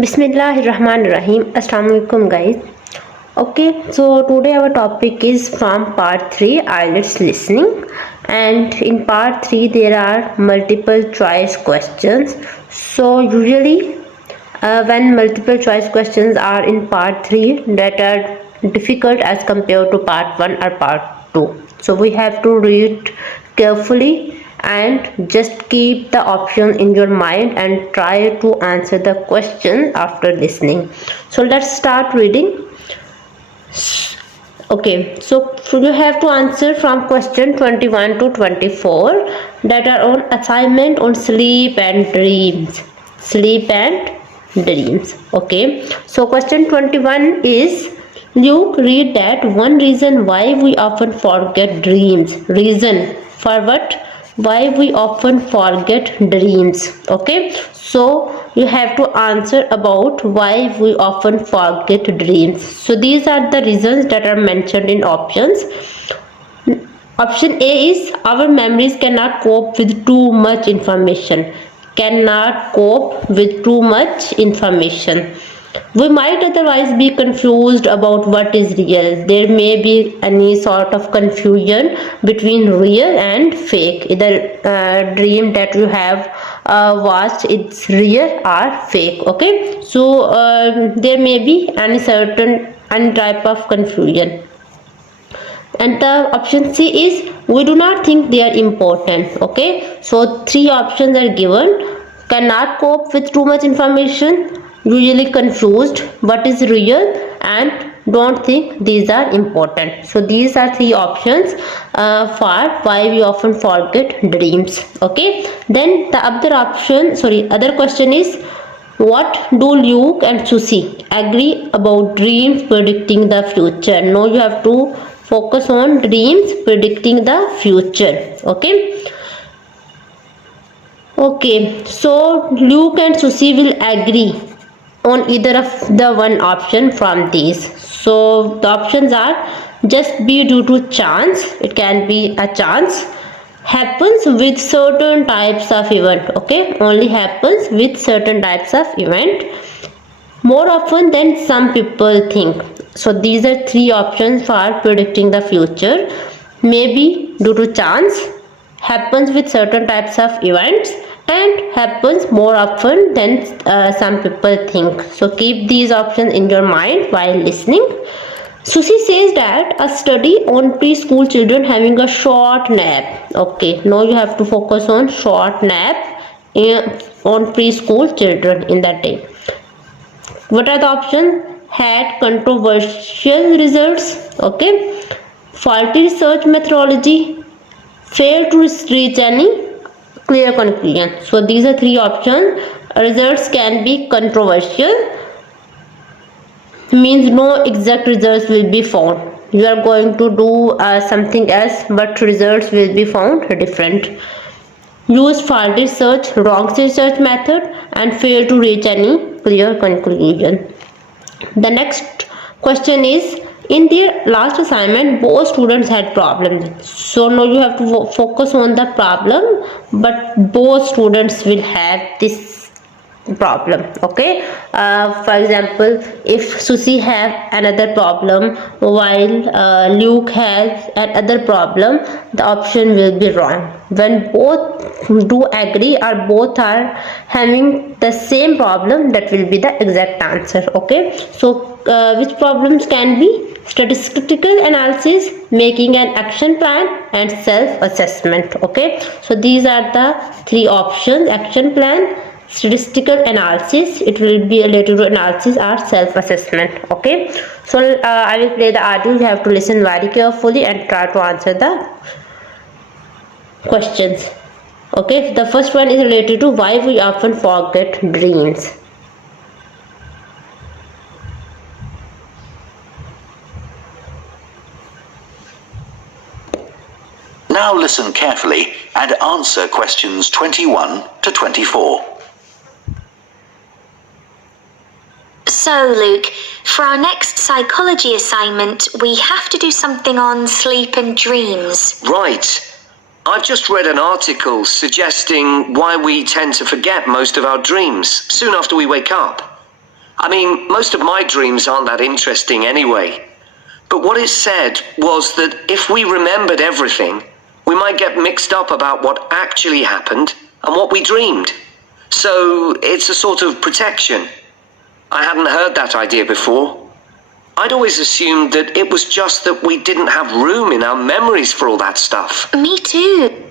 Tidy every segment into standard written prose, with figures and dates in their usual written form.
Bismillahirrahmanirrahim. Assalamualaikum guys. Okay, so today our topic is from part 3 IELTS listening, and in part 3 there are multiple choice questions. So usually when multiple choice questions are in part 3 that are difficult as compared to part 1 or part 2, so we have to read carefully and just keep the option in your mind and try to answer the question after listening. So let's start reading. Okay, so you have to answer from question 21 to 24 that are on assignment on sleep and dreams. Sleep and dreams. Okay, so question 21 is, Luke, read that one reason why we often forget dreams. Reason for what? Why we often forget dreams. Okay, so you have to answer about why we often forget dreams. So these are the reasons that are mentioned in options. Option A is, our memories cannot cope with too much information. Cannot cope with too much information. We might otherwise be confused about what is real. There may be any sort of confusion between real and fake. Either dream that you have watched, it's real or fake. Okay, so there may be any type of confusion. And the option C is, we do not think they are important. Okay, so 3 options are given. Cannot cope with too much information, usually confused, what is real, and don't think these are important. So these are 3 options for why we often forget dreams. Okay, then the other question is, what do Luke and Susie agree about dreams predicting the future? Now you have to focus on dreams predicting the future. Okay, so Luke and Susie will agree on either of the one option from these. So the options are, just be due to chance, it can be a chance, happens with certain types of event. Okay, only happens with certain types of event, more often than some people think. So these are 3 options for predicting the future. Maybe due to chance, happens with certain types of events, and happens more often than some people think. So keep these options in your mind while listening. Susie says that a study on preschool children having a short nap. Okay, now you have to focus on short nap on preschool children in that day. What are the options? Had controversial results. Okay, faulty research methodology, failed to reach any clear conclusion. So these are 3 options. Results can be controversial, means no exact results will be found. You are going to do something else, but results will be found different. Use faulty research, wrong research method, and fail to reach any clear conclusion. The next question is, in their last assignment both students had problems. So now you have to focus on the problem, but both students will have this problem. Okay, for example, if Susie have another problem while Luke has another problem, the option will be wrong. When both do agree or both are having the same problem, that will be the exact answer. Okay, so which problems can be? Statistical analysis, making an action plan, and self-assessment. Okay, so these are the 3 options: action plan, statistical analysis, it will be related to analysis, or self-assessment. Okay, so I will play the audio. You have to listen very carefully and try to answer the questions. Okay, the first one is related to why we often forget dreams. Now listen carefully and answer questions 21 to 24. So, Luke, for our next psychology assignment, we have to do something on sleep and dreams. Right. I've just read an article suggesting why we tend to forget most of our dreams soon after we wake up. I mean, most of my dreams aren't that interesting anyway. But what it said was that if we remembered everything, we might get mixed up about what actually happened and what we dreamed. So it's a sort of protection. I hadn't heard that idea before. I'd always assumed that it was just that we didn't have room in our memories for all that stuff. Me too.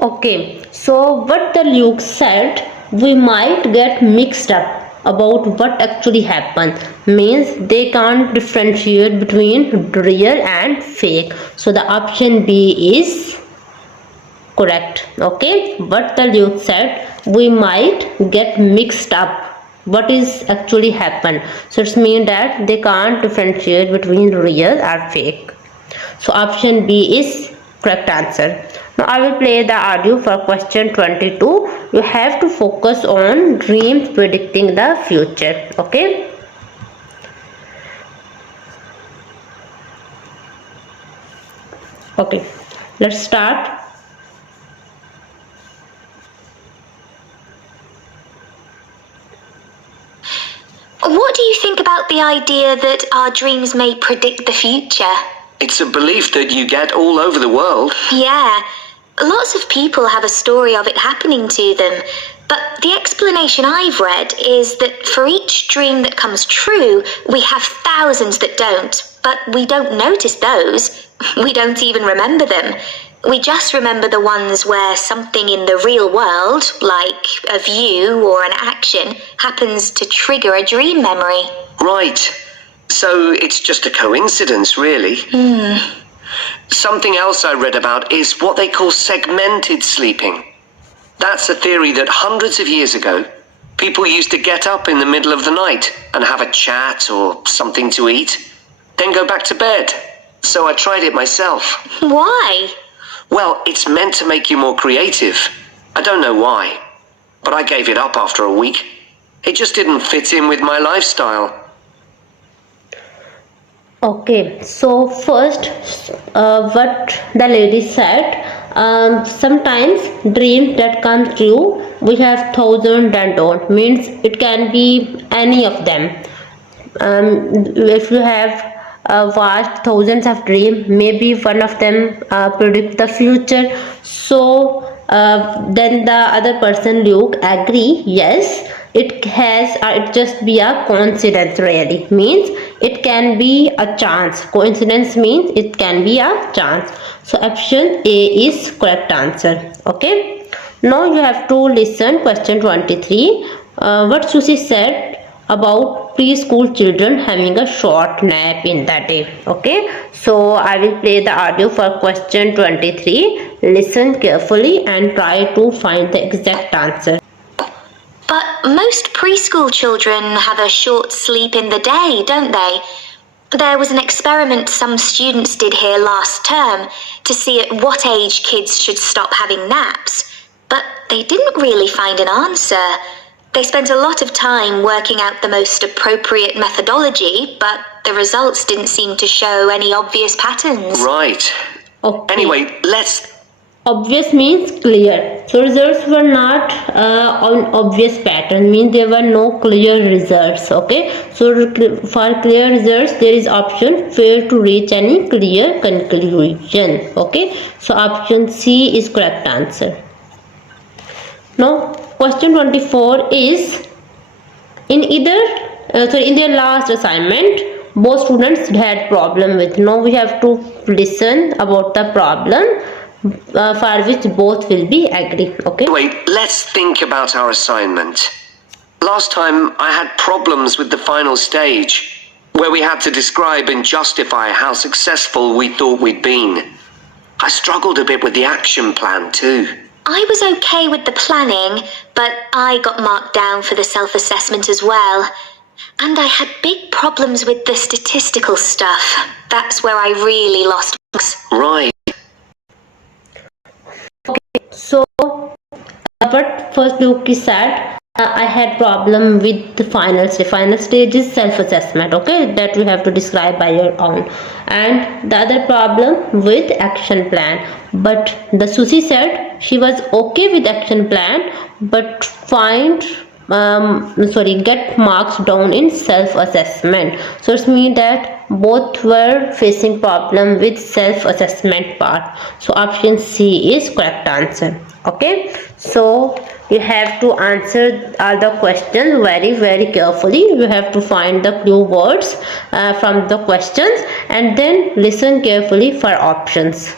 Okay, so what the Luke said, we might get mixed up about what actually happened, means they can't differentiate between real and fake. So the option B is correct. Okay, what the Luke said, we might get mixed up what is actually happened. So it's mean that they can't differentiate between real or fake. So option B is correct answer. Now I will play the audio for question 22. You have to focus on dreams predicting the future. Okay. Okay, let's start. What do you think about the idea that our dreams may predict the future? It's a belief that you get all over the world. Yeah, lots of people have a story of it happening to them. But the explanation I've read is that for each dream that comes true, we have thousands that don't. But we don't notice those. We don't even remember them. We just remember the ones where something in the real world, like a view or an action, happens to trigger a dream memory. Right. So it's just a coincidence, really. Something else I read about is what they call segmented sleeping. That's a theory that hundreds of years ago, people used to get up in the middle of the night and have a chat or something to eat, then go back to bed. So I tried it myself. Why? Well, it's meant to make you more creative. I don't know why, but I gave it up after a week. It just didn't fit in with my lifestyle. Okay, so first what the lady said, sometimes dreams that come true, we have thousands that don't, means it can be any of them. If you have watched thousands of dreams, maybe one of them predict the future. So then the other person, Luke, agree, yes, it has, it just be a coincidence, really, means it can be a chance. Coincidence means it can be a chance. So option A is correct answer. Okay, now you have to listen question 23. What Susie said about preschool children having a short nap in the day. Okay, so I will play the audio for question 23. Listen carefully and try to find the exact answer. But most preschool children have a short sleep in the day, don't they? There was an experiment some students did here last term to see at what age kids should stop having naps, but they didn't really find an answer. They spent a lot of time working out the most appropriate methodology, but the results didn't seem to show any obvious patterns. Right. Okay. Anyway, let's... Obvious means clear. So results were not on obvious pattern, means there were no clear results. Okay. So for clear results, there is option fail to reach any clear conclusion. Okay. So option C is correct answer. Now question 24 is in their last assignment, both students had problem with. Now we have to listen about the problem for which both will be agree. Okay. Wait, let's think about our assignment. Last time I had problems with the final stage, where we had to describe and justify how successful we thought we'd been. I struggled a bit with the action plan too. I was okay with the planning, but I got marked down for the self-assessment as well. And I had big problems with the statistical stuff. That's where I really lost marks. Right. So but first Luke said I had problem with the final stage. Final stage is self-assessment, okay, that you have to describe by your own, and the other problem with action plan. But the Susie said she was okay with action plan but find get marks down in self-assessment. So it means that both were facing problem with self-assessment part. So option C is correct answer. Okay, so you have to answer all the questions very carefully. You have to find the clue words from the questions and then listen carefully for options.